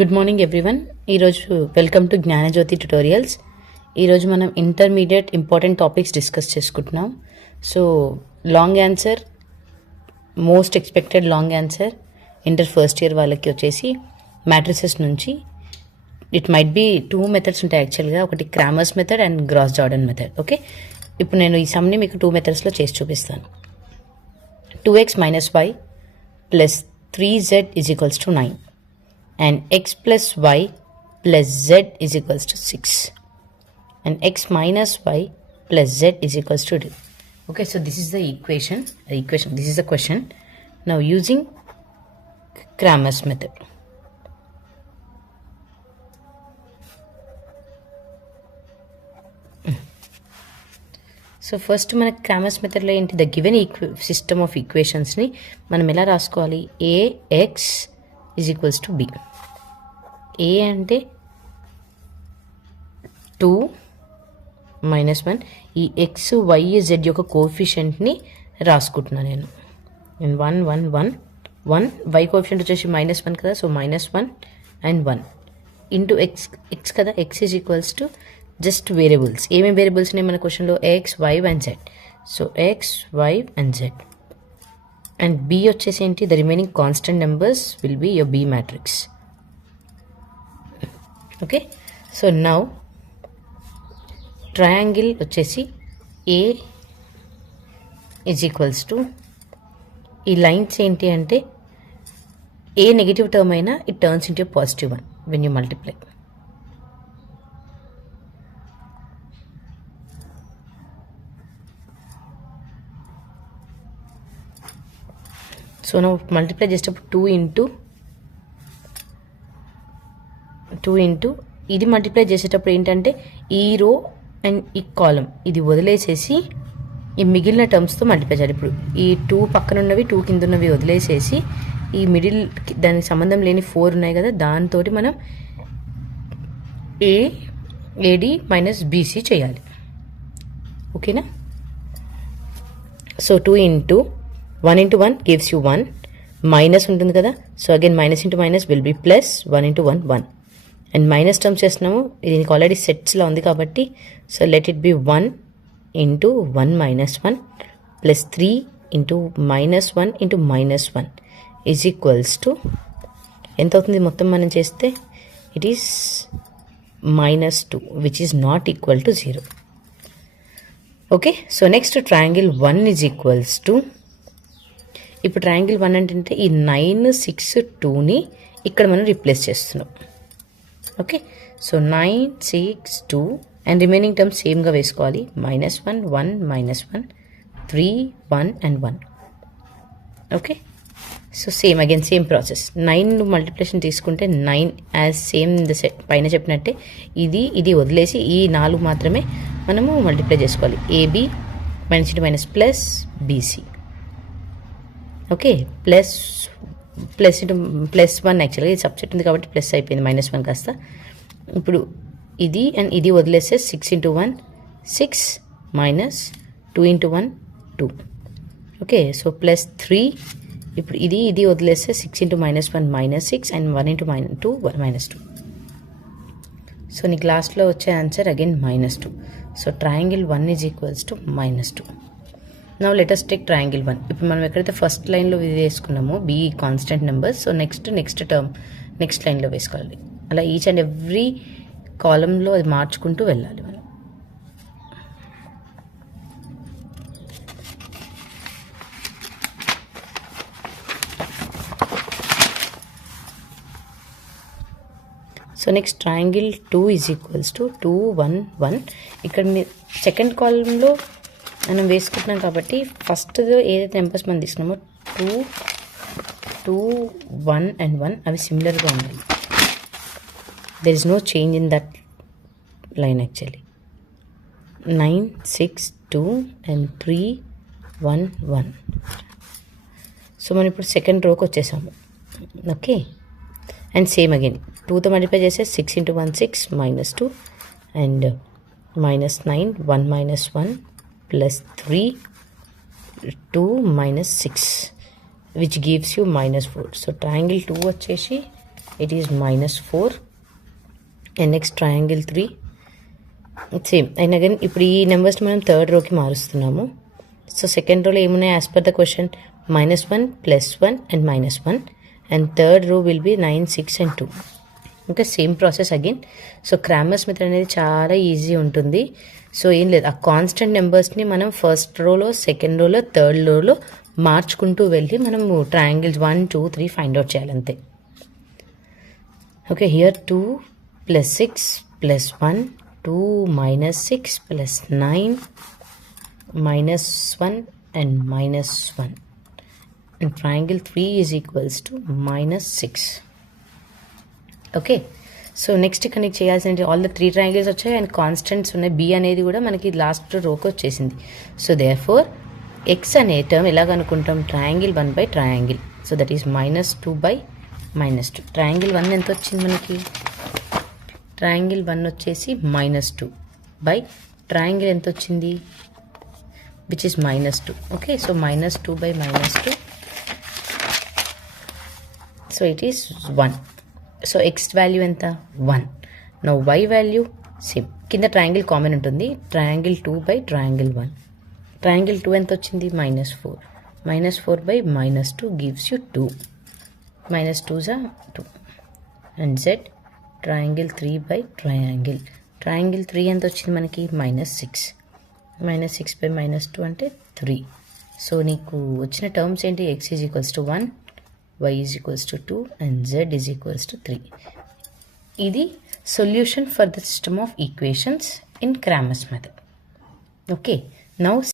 Good morning everyone. ఈరోజు welcome to Gnanajyothi tutorials. ఈరోజు మనం ఇంటర్మీడియట్ ఇంపార్టెంట్ టాపిక్స్ డిస్కస్ చేసుకుంటున్నాం. So long answer, most expected long answer inter first year వాళ్ళకి వచ్చేసి matrices నుంచి ఇట్ మైట్ బి 2 మెథడ్స్ ఉంటాయి యాక్చువల్గా. ఒకటి Cramer's method and Gauss Jordan method. Okay, ఇప్పుడు నేను ఈ సమ్ని మీకు 2 మెథడ్స్లో చేసి చూపిస్తాను. 2x - y plus 3z is equals to 9 and x plus y plus z is equals to 6 and x minus y plus z is equals to 2. Okay, so this is the equation, this is the question. Now using Cramer's method. So first మన Cramer's మెథడ్లో ఏంటి, the given system of ఈక్వేషన్స్ని మనం ఎలా రాసుకోవాలి? AX is equals to B. A అంటే 2 - 1. ఈ X why Z యొక్క కోఎఫిషియంట్ని రాసుకుంటున్నాను నేను. 1 1 1 1 వై కోఎఫిషియంట్ వచ్చేసి -1 కదా, సో -1 and 1 ఇంటూ ఎక్స్ కదా. X is equals to just variables. ఏమేమి వేరియబుల్స్ ఉన్నాయి మన క్వశ్చన్లో? X, Y and Z. So X, Y and Z. And B వచ్చేసి ఏంటి? The remaining constant numbers will be your B matrix. Okay, so now triangle వచ్చేసి A is equals to, ఈ lines ఏంటి అంటే ఏ నెగిటివ్ టర్మ్ అయినా it turns into positive one when you multiply. So ನಾವು multiply చేసేటప్పుడు 2 ఇంటూ ఇది multiply చేసేటప్పుడు ఏంటంటే ఈ రో అండ్ ఈ కాలం ఇది వదిలేసేసి ఈ మిగిలిన టర్మ్స్తో మల్టిప్లై చేయాలి. ఇప్పుడు ఈ 2 పక్కన ఉన్నవి 2 కింద ఉన్నవి వదిలేసేసి ఈ మిడిల్ దానికి సంబంధం లేని 4 ఉన్నాయి కదా, దాంతో మనం ఏడి మైనస్ బీసీ చేయాలి. ఓకేనా? So 2 into 1 into 1 gives you 1. Minus ఉంటుంది కదా, so again minus into minus will be plus. 1 into 1 1 and minus terms చేస్తున్నాము. దీనికి ఆల్రెడీ సెట్స్లో ఉంది కాబట్టి so let it be 1 into 1 minus 1 plus 3 into -1 into -1 is equals to ఎంత అవుతుంది మొత్తం మనం చేస్తే? It is -2 which is not equal to 0. Okay, so next triangle 1 is equals to, ఇప్పుడు ట్రయాంగిల్ 1 అంటే ఈ 9 6 2ని ఇక్కడ మనం రీప్లేస్ చేస్తున్నాం. Okay, so 9 6 2 and remaining terms సేమ్గా వేసుకోవాలి. -1 1 -1 3 1 and 1. Okay, so same again same process. 9 multiplication తీసుకుంటే 9 యాజ్ సేమ్ ద సెట్ పైన చెప్పినట్టే ఇది వదిలేసి ఈ 4 మాత్రమే మనము మల్టిప్లై చేసుకోవాలి. AB minus into minus plus BC. Okay, plus into +1 యాక్చువల్గా ఇది సబ్జెక్ట్ ఉంది కాబట్టి ప్లస్ అయిపోయింది, -1 కాస్త. ఇప్పుడు ఇది అండ్ ఇది వదిలేస్తే 6 into 1 6 minus 2 into 1 2. Okay, so +3. ఇప్పుడు ఇది వదిలేస్తే 6 into -1 -6 అండ్ 1 into -2 -2. సో నీకు లాస్ట్లో వచ్చే answer again -2. So triangle 1 is equals to -2. Now let us take triangle 1. ఇప్పుడు మనం ఎక్కడైతే ఫస్ట్ లైన్లో వేసుకున్నామో B constant numbers, so next term next లైన్లో వేసుకోవాలి. అలా ఈచ్ అండ్ ఎవ్రీ కాలంలో అది మార్చుకుంటూ వెళ్ళాలి మనం. So next triangle 2 is equals to 2 1 1. ఇక్కడ సెకండ్ కాలంలో మనం వేసుకుంటున్నాం కాబట్టి ఫస్ట్ ఏదైతే నెంబర్స్ మనం తీసుకున్నామో 2 1 and 1 అవి సిమిలర్గా ఉన్నాయి. There is no change in that line actually. 9 6 2 and 3 1 1. So మనం ఇప్పుడు సెకండ్ రోకి వచ్చేసాము. ఓకే, అండ్ సేమ్ అగైన్ 2తో మల్టిప్లై చేస్తే 6 into 1 6 -2 and -9 1 -1 plus 3 2 - 6 which gives you -4. So triangle 2 వచ్చేసి it is -4 and next triangle 3 same and again ఇప్పుడు ఈ నెంబర్స్ని మనం థర్డ్ రోకి మారుస్తున్నాము. సో సెకండ్ రోలో ఏమున్నాయి as per the question -1 +1 and -1 and third row will be 9 6 and 2. ఇంకా same process again. So Cramer's method అనేది చాలా easy ఉంటుంది. సో ఏం లేదు, ఆ కాన్స్టెంట్ నెంబర్స్ని మనం ఫస్ట్ రోలో సెకండ్ రోలో థర్డ్ రోలో మార్చుకుంటూ వెళ్ళి మనము ట్రయాంగిల్స్ 1 2 3 ఫైండ్ అవుట్ చేయాలంతే. Okay, here 2 + 6 + 1 2 -6 + 9 -1 and -1 and triangle 3 is equals to -6. Okay, so next connect చేయాల్సిన ఆల్ ద 3 ట్రయాంగిల్స్ వచ్చాయి అండ్ కాన్స్టెంట్స్ ఉన్నాయి. బి అనేది కూడా మనకి లాస్ట్ రోకి వచ్చేసింది. సో దేర్ ఫోర్ ఎక్స్ అనే టర్మ్ ఎలాగ అనుకుంటాం, triangle 1 by triangle. So that is -2 by -2. Triangle 1 ఎంత వచ్చింది మనకి, ట్రయాంగిల్ 1 వచ్చేసి -2 బై ట్రయాంగిల్ ఎంత వచ్చింది which is -2. Okay, so -2 by -2, so it is 1. So X value ఎంత 1. నో వై వాల్యూ సేమ్, కింద ట్రయాంగిల్ కామన్ ఉంటుంది, ట్రయాంగిల్ 2 బై ట్రయాంగిల్ 1. ట్రయాంగిల్ 2 ఎంత వచ్చింది -4. -4 by -2 gives you 2. -2s are 2 and Z triangle 3 by triangle. Triangle 3 ఎంత వచ్చింది మనకి -6. -6 by -2 అంటే 3. So నీకు వచ్చిన టర్మ్స్ ఏంటి, x is equals to 1, y is equals to 2 and z is equals to 3. ఇది solution for the system of equations in Cramer's method. Okay, now